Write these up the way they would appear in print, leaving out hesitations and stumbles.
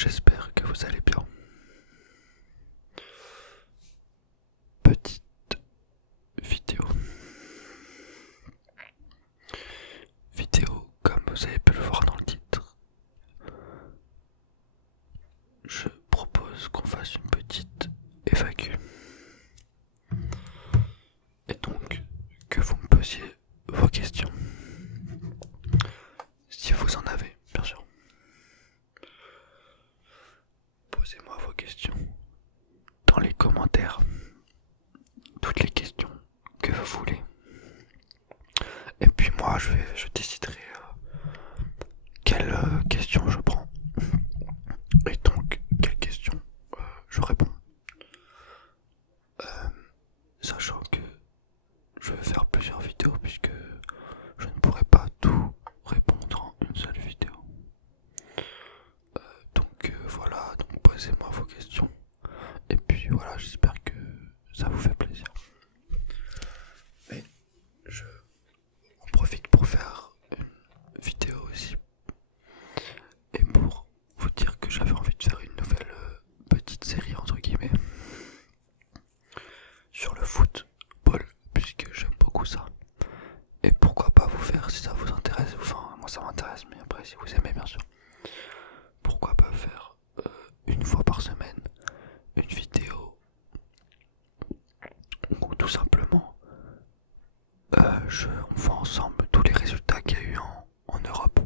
j'espère que vous allez bien. Petite vidéo. Vidéo, comme vous avez pu le voir dans le titre. Je propose qu'on fasse une petite FAQ. Et donc, que vous me posiez vos questions. Si vous en avez, bien sûr. Posez-moi vos questions dans les commentaires. Toutes les questions que vous voulez. Et puis moi, je déciderai quelle question je prends. Et donc, quelle question je réponds. Sachant que je vais faire plusieurs vidéos puisque je ne pourrai pas tout répondre en une seule vidéo. Donc voilà, donc posez-moi vos questions. Et puis voilà, j'espère que ça vous fait plaisir. Mais je en profite pour faire une vidéo aussi. Et pour vous dire que j'avais envie de faire une nouvelle petite série entre guillemets sur le football, puisque j'aime beaucoup ça. Et pourquoi pas vous faire, si ça vous intéresse, enfin moi ça m'intéresse, mais après si vous aimez bien sûr, pourquoi pas faire une fois par semaine une vidéo où tout simplement on voit ensemble tous les résultats qu'il y a eu en Europe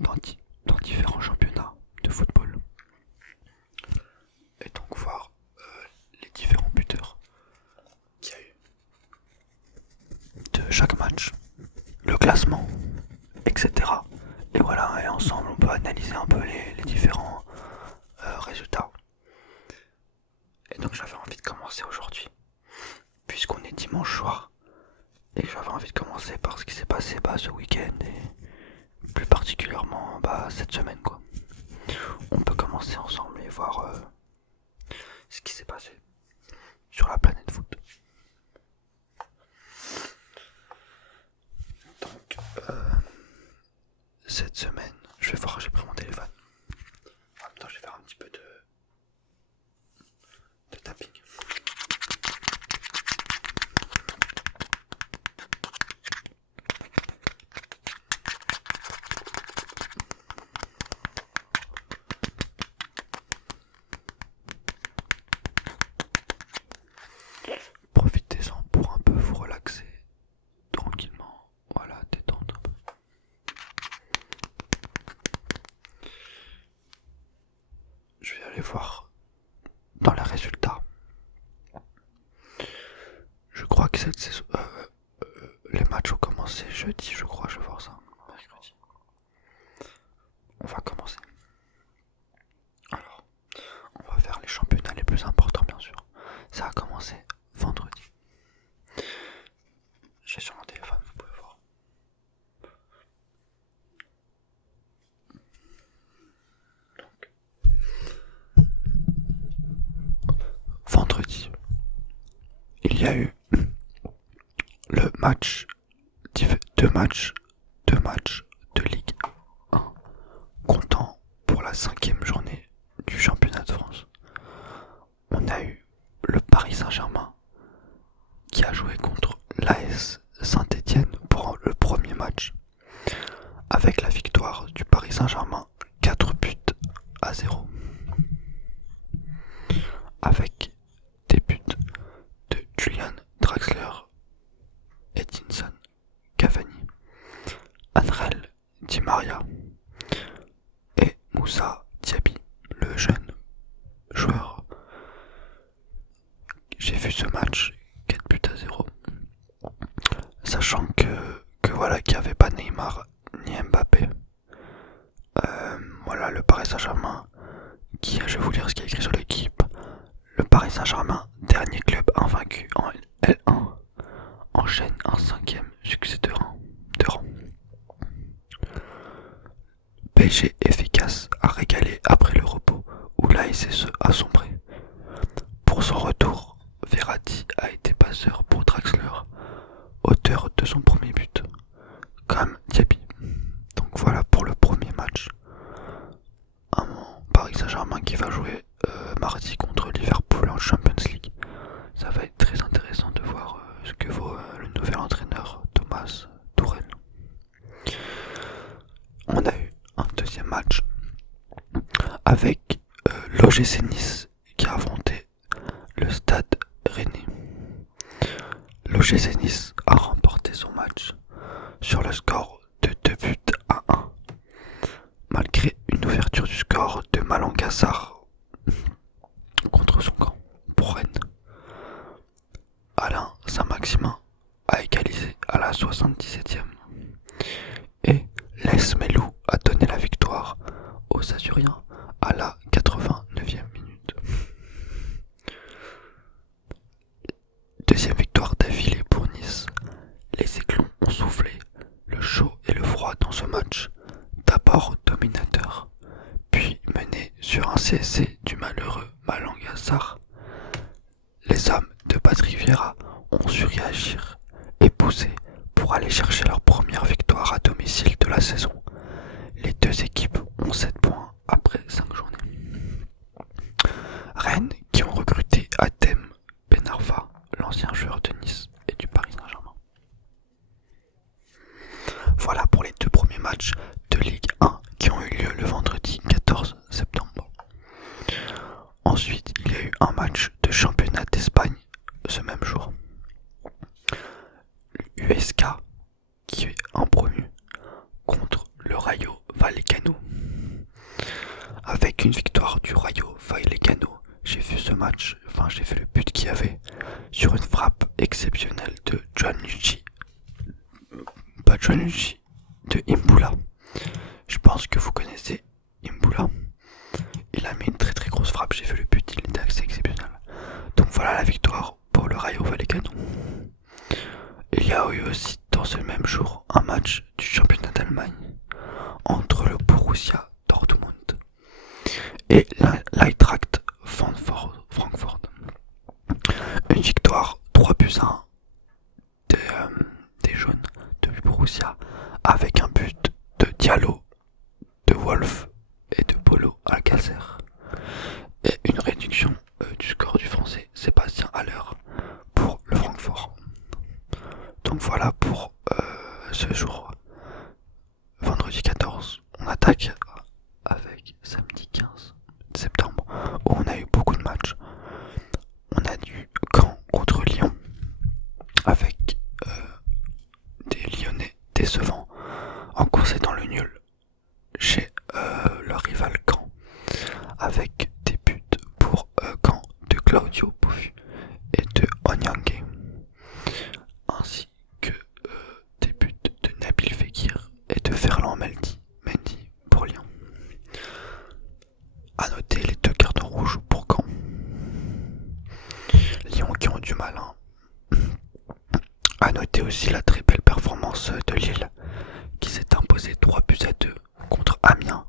dans différents championnats de football, et donc voir les différents buteurs qu'il y a eu de chaque match, le classement, etc. Et voilà, et ensemble on peut analyser un peu les différents résultats. Et donc j'avais envie de commencer aujourd'hui, puisqu'on est dimanche soir, et j'avais envie de commencer par ce qui s'est passé ce week-end, et plus particulièrement cette semaine quoi. On peut commencer ensemble et voir ce qui s'est passé sur la planète foot. Donc cette semaine, je vais voir, j'ai pris mon téléphone. En même temps, je vais faire un petit peu de tapping. Profitez-en pour un peu vous relaxer tranquillement, voilà, détendre un peu. Je vais aller voir dans les résultats. Je crois que cette saison, les matchs ont commencé jeudi, je crois, je vais voir ça, mercredi. On va commencer. Alors, on va faire les championnats les plus importants bien sûr. Ça a commencé vendredi. J'ai sur mon téléphone, vous pouvez voir. Donc, vendredi, il y a eu le match, deux matchs de Ligue 1, comptant pour la 5e journée du championnat de France. On a eu le Paris Saint-Germain qui a joué contre l'AS Saint-Étienne pour le premier match, avec la victoire du Paris Saint-Germain 4-0, avec des buts de Julian Draxler, Edinson Cavani, André Di Maria et Moussa Diaby, le jeune joueur. J'ai vu ce match 4-0, sachant que voilà, qu'il n'y avait pas Neymar ni Mbappé. Voilà, le Paris Saint-Germain, je vais vous lire ce qu'il y a écrit sur l'équipe. Le Paris Saint-Germain, dernier club invaincu en L1, enchaîne un 5e succès de rang. PSG efficace a régalé après le repos où la SSE a sombré. Pour son retour, Verratti a été passeur pour Draxler, auteur de son premier but, comme Diaby. Donc voilà pour le premier match. Un Paris Saint-Germain on a eu un deuxième match avec l'OGC Nice qui a affronté le Stade Rennais. L'OGC Nice a remporté son match sur le score de 2-1, malgré une ouverture du score de Malanga Sarr contre son camp pour Rennes. Alain Saint-Maximin a égalisé à la 77e et Les Melou a donné la victoire aux Azuriens à la 89e minute. Deuxième victoire d'affilée pour Nice. Les Éclons ont soufflé le chaud et le froid dans ce match, d'abord dominateur, puis mené sur un CSC du malheureux Malanga Sarr. Les hommes de Patrick Vieira ont su réagir et pousser pour aller chercher leur première victoire à domicile de la saison. Les deux équipes ont 7 points après 5 journées. Rennes qui ont recruté Adem Benarfa, l'ancien joueur de Nice et du Paris Saint-Germain. Voilà pour les deux premiers matchs de Ligue 1 qui ont eu lieu le vendredi 14 septembre. Ensuite, il y a eu un match de championnat d'Espagne ce même jour. USK qui est en promu contre le Rayo Vallecano. Avec une victoire du Rayo Vallecano, j'ai vu ce match, j'ai vu le but qu'il y avait sur une frappe exceptionnelle de de Imbula. Je pense que vous connaissez Imbula. Il a mis une très très grosse frappe, j'ai vu le but, il était assez exceptionnel. Donc voilà la victoire pour le Rayo Vallecano. Il y a eu aussi dans ce même jour un match du championnat d'Allemagne entre le Borussia Dortmund et l'Eintracht Francfort. Une victoire 3-1 des jaunes de Borussia avec un but de Diallo, de Wolf et de Polo Alcacer et une réduction du score du français Sébastien Haller pour le Francfort. Donc voilà pour ce jour, vendredi 14. On attaque avec samedi 15 septembre où on a eu beaucoup de matchs. On a du Caen contre Lyon avec des Lyonnais décevants en concédant le nul chez leur rival Caen avec des buts pour Caen de Claudio Boffu et de Onyangue ainsi que des buts de Nabil Fekir et de Ferland Mendy pour Lyon. A noter les 2 cartons rouges pour Caen. Lyon qui ont du mal. A noter aussi la très belle performance de Lille qui s'est imposée 3-2 contre Amiens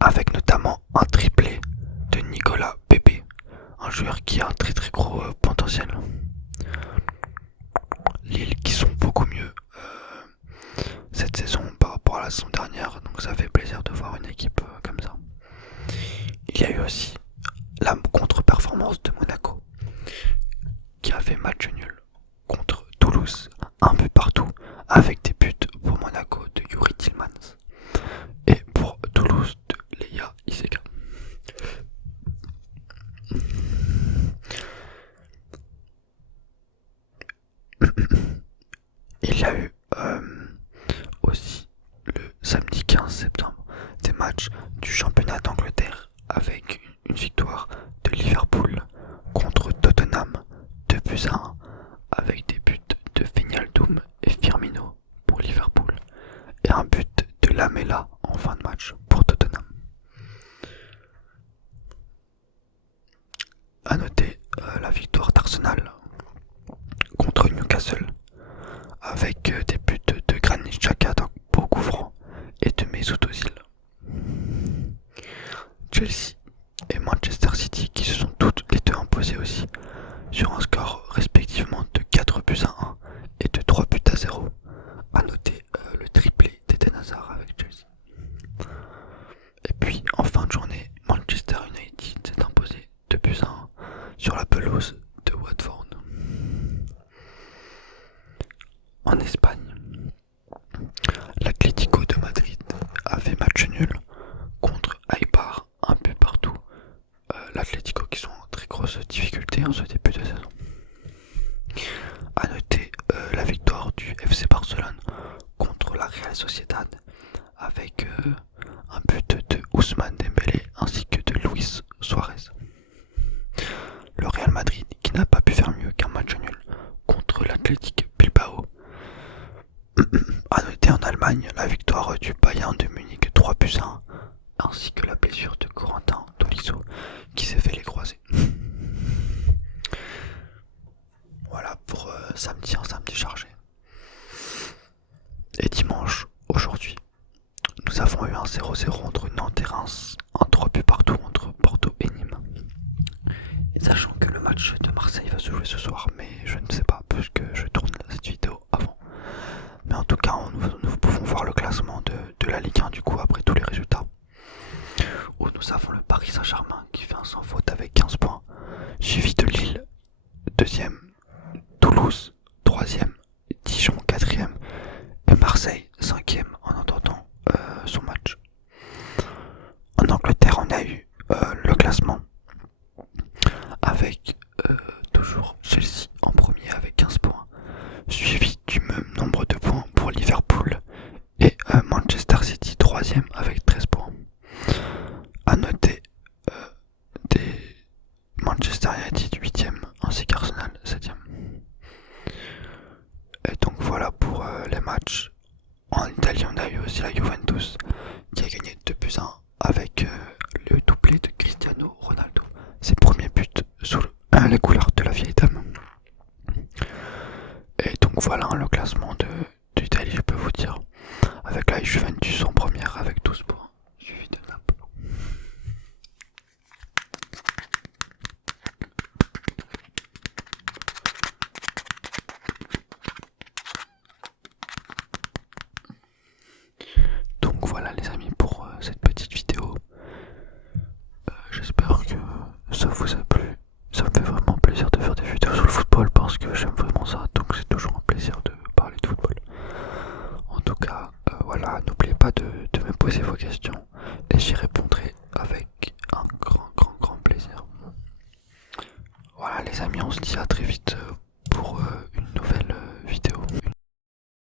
avec notamment un triplé de Nicolas Pepe, un joueur qui a un très très gros potentiel. Lille qui sont beaucoup mieux cette saison par rapport à la saison dernière, donc ça fait plaisir de voir une équipe comme ça. Il y a eu aussi la contre-performance de Monaco qui a fait match nul contre Toulouse, un but partout avec des buts pour Monaco de Yuri Tillmans et pour Toulouse de Leia Iseka. Il y a eu aussi le samedi 15 septembre des matchs du championnat d'Angleterre avec une victoire de Liverpool contre Tottenham 2-1 avec des buts de Wijnaldum et Firmino pour Liverpool et un but de Lamela en fin de match pour Tottenham. A noter la victoire d'Arsenal contre Newcastle avec des buts de Granit Xhaka dans beau coup franc et de Mesut Özil. Chelsea et Manchester City qui se sont toutes les deux imposées aussi sur un score respectivement de 4-1 et de 3-0. A noter le triplé d'Eden Hazard avec Chelsea. Et puis en fin de journée, Manchester United s'est imposé 2-1 sur la pelouse de Watford. avec un but de Ousmane Dembélé ainsi que de Luis Suarez. Le Real Madrid qui n'a pas pu faire mieux qu'un match nul contre l'Athletic Bilbao. A noter en Allemagne la victoire du Bayern de Munich 3-1 ainsi que la blessure de Corentin Tolisso qui s'est fait les croisés. Voilà pour samedi, un samedi chargé. Et dimanche, aujourd'hui, nous avons eu un 0-0 entre Nantes et Reims, un 3 buts partout entre Bordeaux et Nîmes. Et sachant que le match de Marseille va se jouer ce soir, mais je ne sais pas puisque je tourne cette vidéo avant. Mais en tout cas, nous pouvons voir le classement de la Ligue 1 du coup après tous les résultats. Où nous avons le Paris Saint-Germain qui fait un sans faute avec 15 points, suivi de Lille, 2ème, Toulouse, 3ème, Dijon, 4ème, et Marseille, 5ème en attendant son match. En Angleterre, on a eu le classement avec toujours Chelsea en premier avec 15 points, suivi du même nombre de points pour Liverpool et Manchester City 3ème avec 13 points. A noter des Manchester United 8ème ainsi qu'Arsenal 7ème. Et donc voilà pour les matchs. En Italie, on a eu aussi la Juventus qui a gagné 2-1 avec le doublé de Cristiano Ronaldo. Ses premiers buts sous les couleurs de la vieille dame. Et donc voilà le classement d'Italie, je peux vous dire. Avec la Juventus en première avec 12 points, suivi de Naples. Donc voilà les amis pour cette petite vidéo. J'espère que ça vous a plu. Ça me fait vraiment plaisir de faire des vidéos sur le football parce que j'aime vraiment ça. Donc c'est toujours un plaisir de parler de football. En tout cas, voilà, n'oubliez pas de me poser vos questions et j'y répondrai avec un grand plaisir. Voilà les amis, on se dit à très vite